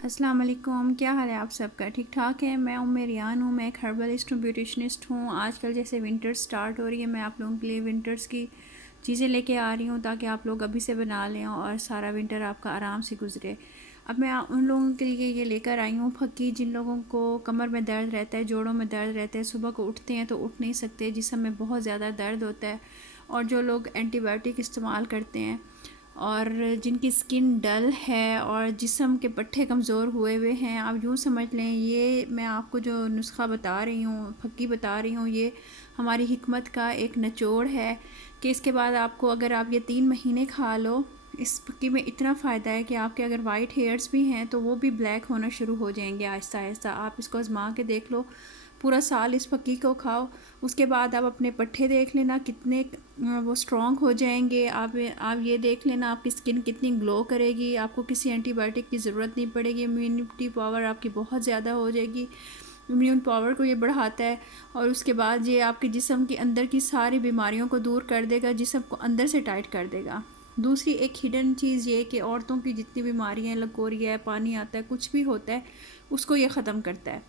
अस्सलाम वालेकुम, क्या हाल है आप सबका? ठीक ठाक है। मैं रियान हूँ। मैं एक हर्बलिस्ट हूँ, ब्यूटिशनिस्ट हूँ। आजकल जैसे विंटर स्टार्ट हो रही है, मैं आप लोगों के लिए विंटर्स की चीज़ें लेके आ रही हूँ ताकि आप लोग अभी से बना लें और सारा विंटर आपका आराम से गुजरे। अब मैं उन लोगों के लिए ये लेकर आई हूँ फक्की, जिन लोगों को कमर में दर्द रहता है, जोड़ों में दर्द रहता है, सुबह को उठते हैं तो उठ नहीं सकते, जिस्म में बहुत ज़्यादा दर्द होता है, और जो लोग एंटीबायोटिक इस्तेमाल करते हैं और जिनकी स्किन डल है और जिस्म के पट्टे कमज़ोर हुए हुए हैं, आप यूँ समझ लें, ये मैं आपको जो नुस्खा बता रही हूँ, फक्की बता रही हूँ, ये हमारी हिकमत का एक निचोड़ है कि इसके बाद आपको, अगर आप ये 3 महीने खा लो, इस फक्की में इतना फ़ायदा है कि आपके अगर वाइट हेयर्स भी हैं तो वो भी ब्लैक होना शुरू हो जाएंगे आहिस्ता आहिस्ता। आप इसको आजमा के देख लो, पूरा साल इस फक्की को खाओ, उसके बाद आप अपने पट्टे देख लेना कितने वो स्ट्रॉन्ग हो जाएंगे। आप ये देख लेना आपकी स्किन कितनी ग्लो करेगी, आपको किसी एंटीबायोटिक की ज़रूरत नहीं पड़ेगी, इम्यूनिटी पावर आपकी बहुत ज़्यादा हो जाएगी। इम्यून पावर को ये बढ़ाता है और उसके बाद ये आपके जिस्म के अंदर की सारी बीमारियों को दूर कर देगा, जिस्म को अंदर से टाइट कर देगा। दूसरी एक हिडन चीज़ ये कि औरतों की जितनी बीमारियाँ, लकोरिया है, पानी आता है, कुछ भी होता है, उसको ये ख़त्म करता है।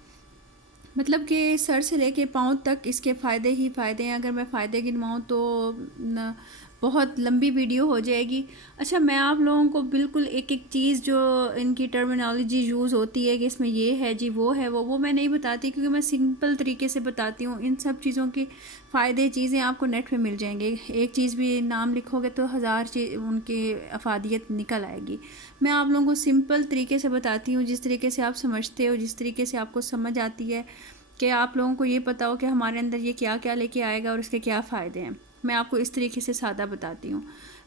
मतलब कि सर से लेके पाँव तक इसके फ़ायदे ही फ़ायदे हैं। अगर मैं फ़ायदे गिनवाऊँ तो न बहुत लंबी वीडियो हो जाएगी। अच्छा, मैं आप लोगों को बिल्कुल एक एक चीज़ जो इनकी टर्मिनोलॉजी यूज़ होती है कि इसमें ये है जी, वो है, वो मैं नहीं बताती, क्योंकि मैं सिंपल तरीके से बताती हूँ। इन सब चीज़ों के फ़ायदे, चीज़ें आपको नेट पे मिल जाएंगे। एक चीज़ भी नाम लिखोगे तो हज़ार चीज़ उनकी अफादियत निकल आएगी। मैं आप लोगों को सिंपल तरीके से बताती हूँ, जिस तरीके से आप समझते हो, जिस तरीके से आपको समझ आती है, कि आप लोगों को ये पता हो कि हमारे अंदर ये क्या क्या लेके आएगा और इसके क्या फ़ायदे हैं। मैं आपको इस तरीके से सादा बताती हूँ।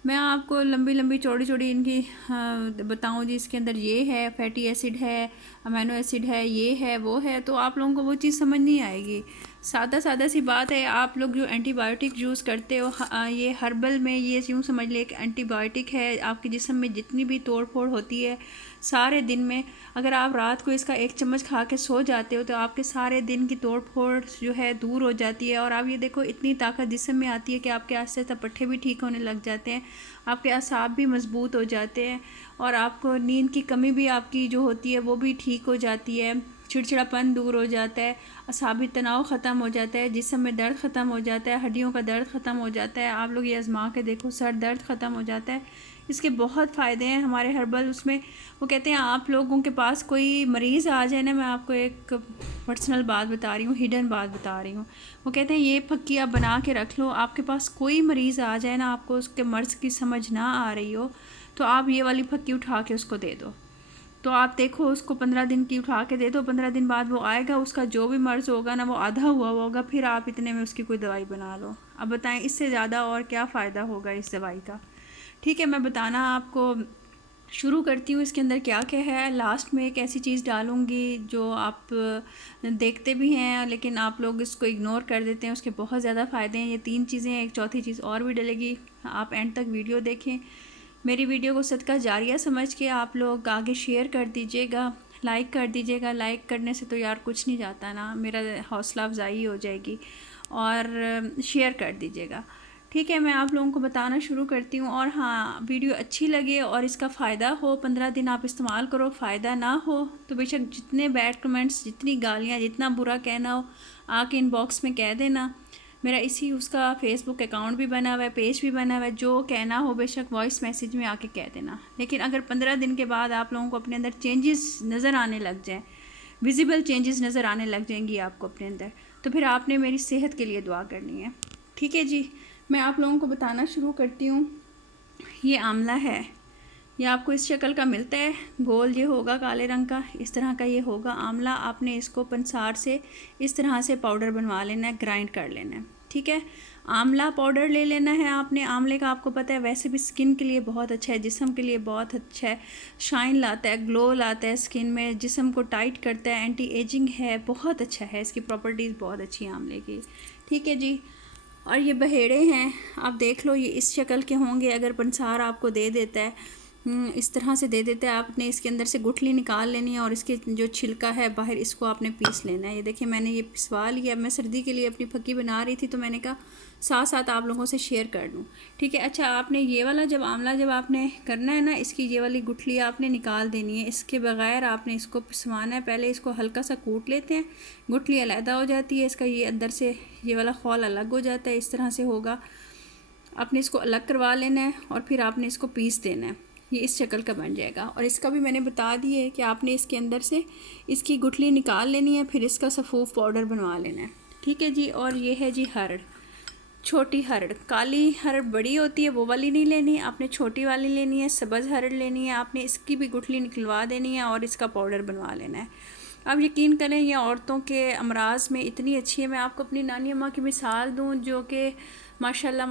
मैं आपको लंबी लंबी चौड़ी चौड़ी इनकी बताऊँ जी, इसके अंदर ये है, फैटी एसिड है, अमीनो एसिड है, ये है, वो है, तो आप लोगों को वो चीज़ समझ नहीं आएगी। सादा सादा सी बात है। आप लोग जो एंटीबायोटिक यूज़ करते हो, ये हर्बल में ये यूँ समझ ले एक एंटीबायोटिक है। आपके जिस्म में जितनी भी तोड़ फोड़ होती है सारे दिन में, अगर आप रात को इसका 1 चम्मच खा के सो जाते हो तो आपके सारे दिन की तोड़ फोड़ जो है दूर हो जाती है। और आप ये देखो, इतनी ताकत जिस्म में आती है कि आपके आस्ते आस्ते पट्टे भी ठीक होने लग जाते हैं, आपके असाब भी मजबूत हो जाते हैं, और आपको नींद की कमी भी आपकी जो होती है वो भी ठीक हो जाती है, चिड़चिड़ापन दूर हो जाता है, असाबी तनाव ख़त्म हो जाता है, जिस्म में दर्द ख़त्म हो जाता है, हड्डियों का दर्द ख़त्म हो जाता है। आप लोग ये आजमा के देखो, सर दर्द ख़त्म हो जाता है। इसके बहुत फ़ायदे हैं हमारे हर्बल उसमें। वो कहते हैं आप लोगों के पास कोई मरीज़ आ जाए ना, मैं आपको एक पर्सनल बात बता रही हूँ, हिडन बात बता रही हूँ। वो कहते हैं ये फक्की आप बना के रख लो, आपके पास कोई मरीज़ आ जाए ना, आपको उसके मर्ज़ की समझ ना आ रही हो, तो आप ये वाली फक्की उठा के उसको दे दो। तो आप देखो, उसको 15 दिन की उठा के दे दो, 15 दिन बाद वो आएगा, उसका जो भी मर्ज़ होगा ना वो आधा हुआ होगा, फिर आप इतने में उसकी कोई दवाई बना लो। अब बताएं इससे ज़्यादा और क्या फ़ायदा होगा इस दवाई का। ठीक है, मैं बताना आपको शुरू करती हूँ। इसके अंदर क्या क्या है। लास्ट में एक ऐसी चीज़ डालूँगी जो आप देखते भी हैं लेकिन आप लोग इसको इग्नोर कर देते हैं, उसके बहुत ज़्यादा फ़ायदे हैं। ये 3 चीज़ें हैं, एक चौथी चीज़ और भी डलेगी। आप एंड तक वीडियो देखें। मेरी वीडियो को सदका जारिया समझ के आप लोग आगे शेयर कर दीजिएगा, लाइक कर दीजिएगा। लाइक करने से तो यार कुछ नहीं जाता ना, मेरा हौसला अफजाई हो जाएगी। और शेयर कर दीजिएगा। ठीक है, मैं आप लोगों को बताना शुरू करती हूँ। और हाँ, वीडियो अच्छी लगे और इसका फ़ायदा हो, 15 दिन आप इस्तेमाल करो, फ़ायदा ना हो तो बेशक जितने बैड कमेंट्स, जितनी गालियाँ, जितना बुरा कहना हो आके इनबॉक्स में कह देना। मेरा इसी उसका फेसबुक अकाउंट भी बना हुआ है, पेज भी बना हुआ है, जो कहना हो बेशक वॉइस मैसेज में आके कह देना। लेकिन अगर 15 दिन के बाद आप लोगों को अपने अंदर चेंजेस नज़र आने लग जाएँ, विजिबल चेंजेस नज़र आने लग जाएंगी आपको अपने अंदर, तो फिर आपने मेरी सेहत के लिए दुआ करनी है। ठीक है जी, मैं आप लोगों को बताना शुरू करती हूँ। ये आंवला है, ये आपको इस शक्ल का मिलता है, गोल ये होगा काले रंग का, इस तरह का ये होगा आंवला। आपने इसको पंसार से इस तरह से पाउडर बनवा लेना है, ग्राइंड कर लेना है। ठीक है, आंवला पाउडर ले लेना है आपने। आंवले का आपको पता है वैसे भी स्किन के लिए बहुत अच्छा है, जिस्म के लिए बहुत अच्छा है, शाइन लाता है, ग्लो लाता है स्किन में, जिस्म को टाइट करता है, एंटी एजिंग है, बहुत अच्छा है, इसकी प्रॉपर्टीज़ बहुत अच्छी है आंवले की। ठीक है जी, और ये बहेड़े हैं, आप देख लो, ये इस शक्ल के होंगे। अगर पंसार आपको दे देता है इस तरह से दे देते हैं। आपने इसके अंदर से गुठली निकाल लेनी है और इसके जो छिलका है बाहर, इसको आपने पीस लेना है। ये देखिए मैंने ये पिसवा लिया। मैं सर्दी के लिए अपनी फक्की बना रही थी तो मैंने कहा साथ साथ आप लोगों से शेयर कर लूँ, ठीक है। अच्छा, आपने ये वाला जब आंवला जब आपने करना है ना, इसकी ये वाली गुठली आपने निकाल देनी है। इसके बगैर आपने इसको पिसवाना है। पहले इसको हल्का सा कूट लेते हैं, गुठली अलहदा हो जाती है, इसका ये अंदर से ये वाला खौल अलग हो जाता है। इस तरह से होगा। आपने इसको अलग करवा लेना है और फिर आपने इसको पीस देना है। ये इस शक्ल का बन जाएगा। और इसका भी मैंने बता दिया है कि आपने इसके अंदर से इसकी गुठली निकाल लेनी है, फिर इसका सफ़ूफ पाउडर बनवा लेना है, ठीक है जी। और ये है जी हरड़, छोटी हरड़। काली हरड़ बड़ी होती है, वो वाली नहीं लेनी, आपने छोटी वाली लेनी है। सब्ज़ हरड़ लेनी है, आपने इसकी भी गुठली निकलवा देनी है और इसका पाउडर बनवा लेना है। अब यकीन करें ये औरतों के अमराज में इतनी अच्छी है। मैं आपको अपनी नानी अम्मा की मिसाल दूं, जो कि माशाल्लाह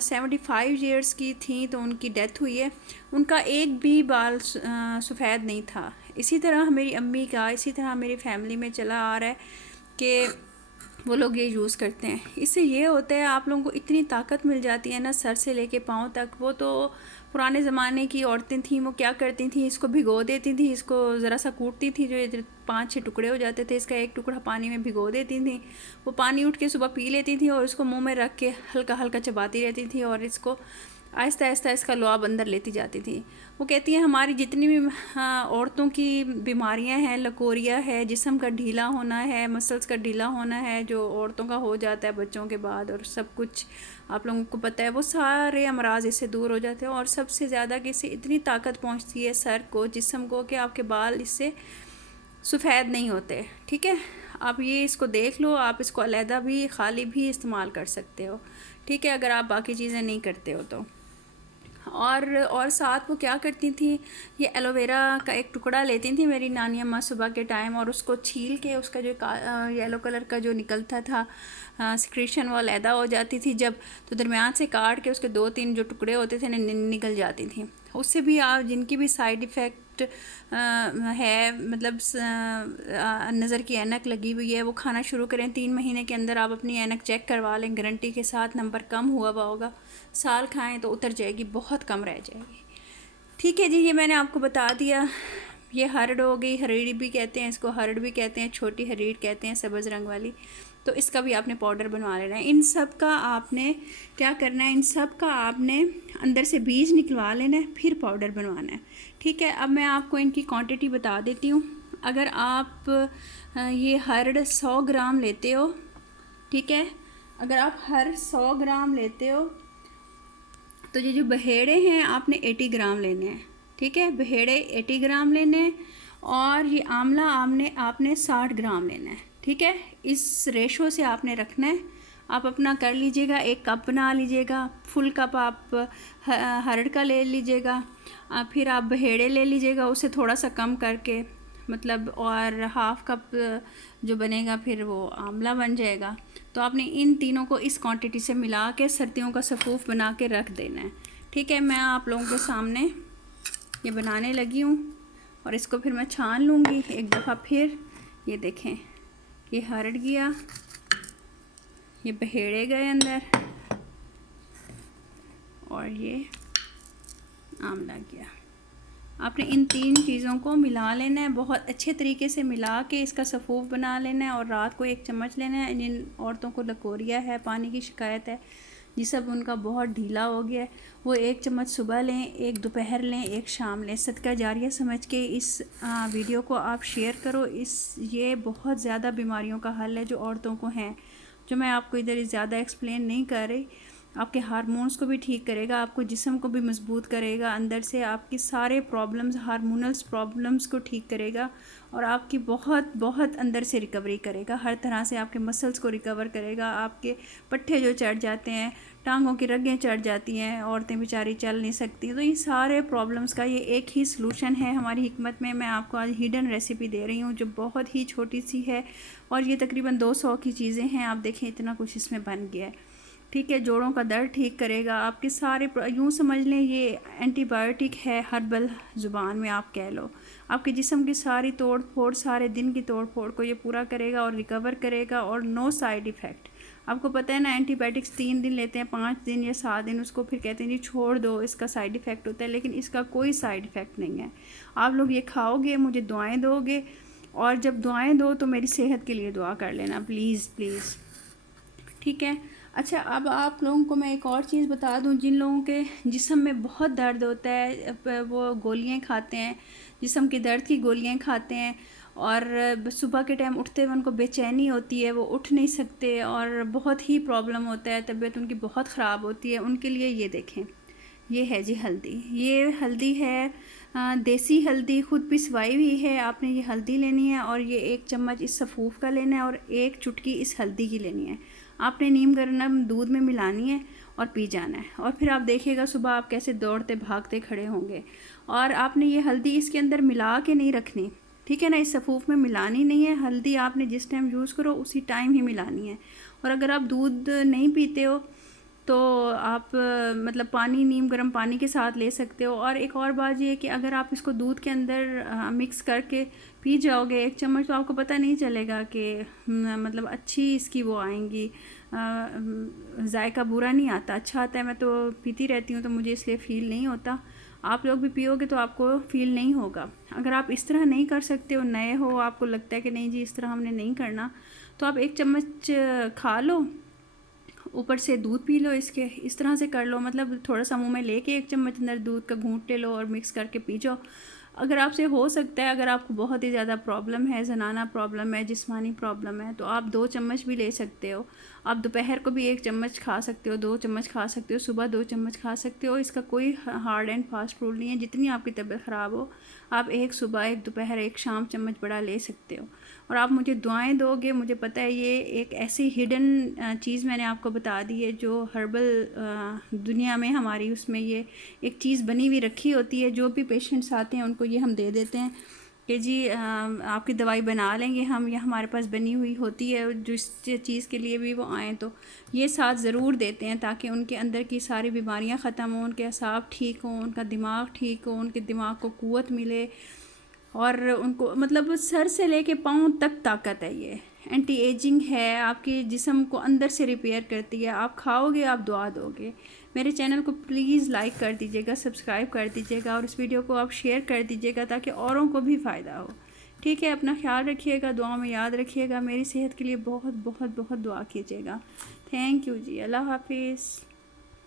75 ईयर्स की थी तो उनकी डेथ हुई है। उनका एक भी बाल सफ़ेद नहीं था। इसी तरह मेरी अम्मी का, इसी तरह मेरी फैमिली में चला आ रहा है कि वो लोग ये यूज़ करते हैं। इससे ये होता है आप लोगों को इतनी ताकत मिल जाती है ना, सर से लेके पाँव तक। वो तो पुराने ज़माने की औरतें थीं, वो क्या करती थीं, इसको भिगो देती थी, इसको ज़रा सा कूटती थी, जो 5-6 टुकड़े हो जाते थे, इसका एक टुकड़ा पानी में भिगो देती थी। वो पानी उठ के सुबह पी लेती थी और उसको मुंह में रख के हल्का हल्का चबाती रहती थी और इसको आहिस्ता आहिस्ता इसका लुआब अंदर लेती जाती थी। वो कहती हैं हमारी जितनी भी औरतों की बीमारियां हैं, लकोरिया है, जिस्म का ढीला होना है, मसल्स का ढीला होना है, जो औरतों का हो जाता है बच्चों के बाद, और सब कुछ आप लोगों को पता है, वो सारे अमराज इससे दूर हो जाते हैं। और सबसे ज़्यादा कि इससे इतनी ताकत पहुंचती है सर को, जिस्म को, कि आपके बाल इससे सफ़ेद नहीं होते, ठीक है। आप ये इसको देख लो, आप इसको अलहदा भी खाली भी इस्तेमाल कर सकते हो, ठीक है, अगर आप बाकी चीज़ें नहीं करते हो तो। और साथ वो क्या करती थी, ये एलोवेरा का एक टुकड़ा लेती थी मेरी नानी अम्मा सुबह के टाइम, और उसको छील के उसका जो येलो कलर का जो निकलता था सिक्रेशन, वो अलहदा हो जाती थी जब, तो दरमियान से काट के उसके 2-3 जो टुकड़े होते थे निकल जाती थी। उससे भी आप जिनकी भी साइड इफ़ेक्ट है, मतलब नज़र की ऐनक लगी हुई है, वो खाना शुरू करें। 3 महीने के अंदर आप अपनी ऐनक चेक करवा लें, गारंटी के साथ। नंबर कम हुआ होगा, साल खाएं तो उतर जाएगी, बहुत कम रह जाएगी, ठीक है जी। ये मैंने आपको बता दिया। ये हरड़ हो गई, हरीड़ भी कहते हैं इसको, हरड़ भी कहते हैं, छोटी हरीड़ कहते हैं, सब्ज़ रंग वाली। तो इसका भी आपने पाउडर बनवा लेना है। इन सब का आपने क्या करना है, इन सब का आपने अंदर से बीज निकलवा लेना है, फिर पाउडर बनवाना है, ठीक है। अब मैं आपको इनकी क्वांटिटी बता देती हूँ। अगर आप ये हरड़ 100 ग्राम लेते हो, ठीक है, अगर आप हर 100 ग्राम लेते हो तो ये जो बहेड़े हैं आपने 80 ग्राम लेने हैं, ठीक है। बहेड़े 80 ग्राम लेने हैं और ये आंवला आपने 60 ग्राम लेना है, ठीक है। इस रेशो से आपने रखना है। आप अपना कर लीजिएगा, 1 कप बना लीजिएगा, फुल कप आप हरड़ का ले लीजिएगा, फिर आप बहेड़े ले लीजिएगा, उसे थोड़ा सा कम करके, मतलब, और हाफ़ कप जो बनेगा फिर वो आंवला बन जाएगा। तो आपने इन तीनों को इस क्वांटिटी से मिला के सर्दियों का सफ़ूफ बना के रख देना है, ठीक है। मैं आप लोगों के सामने ये बनाने लगी हूँ और इसको फिर मैं छान लूँगी एक दफ़ा फिर। ये देखें, ये हरड़ गया, ये बहेड़े गए अंदर, और ये आंवला गया। आपने इन 3 चीज़ों को मिला लेना है, बहुत अच्छे तरीके से मिला के इसका सफ़ूफ बना लेना है, और रात को 1 चम्मच लेना है। जिन औरतों को लकोरिया है, पानी की शिकायत है, जिस सब उनका बहुत ढीला हो गया है, वो 1 चम्मच सुबह लें, 1 दोपहर लें, 1 शाम लें। सदका जारिया समझ के इस वीडियो को आप शेयर करो। ये बहुत ज़्यादा बीमारियों का हल है जो औरतों को हैं, जो मैं आपको इधर ज़्यादा एक्सप्लेन नहीं कर रही। आपके हार्मोन्स को भी ठीक करेगा, आपको जिस्म को भी मजबूत करेगा, अंदर से आपकी सारे प्रॉब्लम्स, हार्मोनल्स प्रॉब्लम्स को ठीक करेगा, और आपकी बहुत बहुत अंदर से रिकवरी करेगा। हर तरह से आपके मसल्स को रिकवर करेगा। आपके पट्ठे जो चढ़ जाते हैं, टांगों की रगें चढ़ जाती हैं, औरतें बेचारी चल नहीं सकती, तो ये सारे प्रॉब्लम्स का ये एक ही सलूशन है हमारी हिकमत में। मैं आपको आज हिडन रेसिपी दे रही हूँ जो बहुत ही छोटी सी है, और ये तकरीबन 200 की चीज़ें हैं। आप देखें इतना कुछ इसमें बन गया है, ठीक है। जोड़ों का दर्द ठीक करेगा, आपके सारे, यूँ समझ लें ये एंटीबायोटिक है, हर्बल ज़ुबान में आप कह लो। आपके जिस्म की सारी तोड़ फोड़, सारे दिन की तोड़ फोड़ को ये पूरा करेगा और रिकवर करेगा, और नो साइड इफ़ेक्ट। आपको पता है ना, एंटीबायोटिक्स 3 दिन लेते हैं, 5 दिन या 7 दिन, उसको फिर कहते हैं जी छोड़ दो, इसका साइड इफ़ेक्ट होता है, लेकिन इसका कोई साइड इफ़ेक्ट नहीं है। आप लोग ये खाओगे, मुझे दुआएं दोगे, और जब दुआएं दो तो मेरी सेहत के लिए दुआ कर लेना प्लीज़ प्लीज़, ठीक है। अच्छा, अब आप लोगों को मैं एक और चीज़ बता दूं, जिन लोगों के जिस्म में बहुत दर्द होता है वो गोलियां खाते हैं, जिस्म की दर्द की गोलियां खाते हैं, और सुबह के टाइम उठते हुए उनको बेचैनी होती है, वो उठ नहीं सकते और बहुत ही प्रॉब्लम होता है, तबीयत उनकी बहुत ख़राब होती है, उनके लिए ये देखें, ये है जी हल्दी। ये हल्दी है देसी हल्दी, खुद पिसवाई हुई है। आपने ये हल्दी लेनी है और ये 1 चम्मच इस सफ़ूफ का लेना है और 1 चुटकी इस हल्दी की लेनी है। आपने नीम गर्म दूध में मिलानी है और पी जाना है, और फिर आप देखिएगा सुबह आप कैसे दौड़ते भागते खड़े होंगे। और आपने ये हल्दी इसके अंदर मिला के नहीं रखनी, ठीक है ना, इस सफ़ूफ में मिलानी नहीं है। हल्दी आपने जिस टाइम यूज़ करो उसी टाइम ही मिलानी है। और अगर आप दूध नहीं पीते हो तो आप मतलब पानी, नीम गर्म पानी के साथ ले सकते हो। और एक और बात ये है कि अगर आप इसको दूध के अंदर मिक्स करके पी जाओगे 1 चम्मच, तो आपको पता नहीं चलेगा कि मतलब अच्छी इसकी वो आएंगी, जायका बुरा नहीं आता, अच्छा आता है। मैं तो पीती रहती हूँ तो मुझे इसलिए फ़ील नहीं होता। आप लोग भी पियोगे तो आपको फ़ील नहीं होगा। अगर आप इस तरह नहीं कर सकते हो, नए हो, आपको लगता है कि नहीं जी इस तरह हमने नहीं करना, तो आप 1 चम्मच खा लो, ऊपर से दूध पी लो इसके, इस तरह से कर लो। मतलब थोड़ा सा मुंह में लेके 1 चम्मच अंदर दूध का घूंट ले लो और मिक्स करके पी जाओ। अगर आपसे हो सकता है, अगर आपको बहुत ही ज़्यादा प्रॉब्लम है, ज़नाना प्रॉब्लम है, जिस्मानी प्रॉब्लम है, तो आप 2 चम्मच भी ले सकते हो। आप दोपहर को भी 1 चम्मच खा सकते हो, 2 चम्मच खा सकते हो, सुबह 2 चम्मच खा सकते हो। इसका कोई हार्ड एंड फास्ट रूल नहीं है। जितनी आपकी तबीयत ख़राब हो, आप 1 सुबह, 1 दोपहर, 1 शाम चम्मच बड़ा ले सकते हो। और आप मुझे दुआएं दोगे, मुझे पता है ये एक ऐसी हिडन चीज़ मैंने आपको बता दी है जो हर्बल दुनिया में हमारी, उसमें ये एक चीज़ बनी हुई रखी होती है। जो भी पेशेंट्स आते हैं उनको ये हम दे देते हैं कि जी आपकी दवाई बना लेंगे हम, या हमारे पास बनी हुई होती है, जो इस चीज़ के लिए भी वो आएँ तो ये साथ ज़रूर देते हैं, ताकि उनके अंदर की सारी बीमारियां ख़त्म हों, उनके असाब ठीक हों, उनका दिमाग ठीक हो, उनके दिमाग को क़ुव्वत मिले, और उनको मतलब सर से लेके पाँव तक ताकत है। ये एंटी एजिंग है, आपके जिस्म को अंदर से रिपेयर करती है। आप खाओगे, आप दुआ दोगे। मेरे चैनल को प्लीज़ लाइक कर दीजिएगा, सब्सक्राइब कर दीजिएगा, और इस वीडियो को आप शेयर कर दीजिएगा ताकि औरों को भी फ़ायदा हो, ठीक है। अपना ख्याल रखिएगा, दुआ में याद रखिएगा, मेरी सेहत के लिए बहुत बहुत बहुत दुआ कीजिएगा। थैंक यू जी, अल्लाह हाफिज़।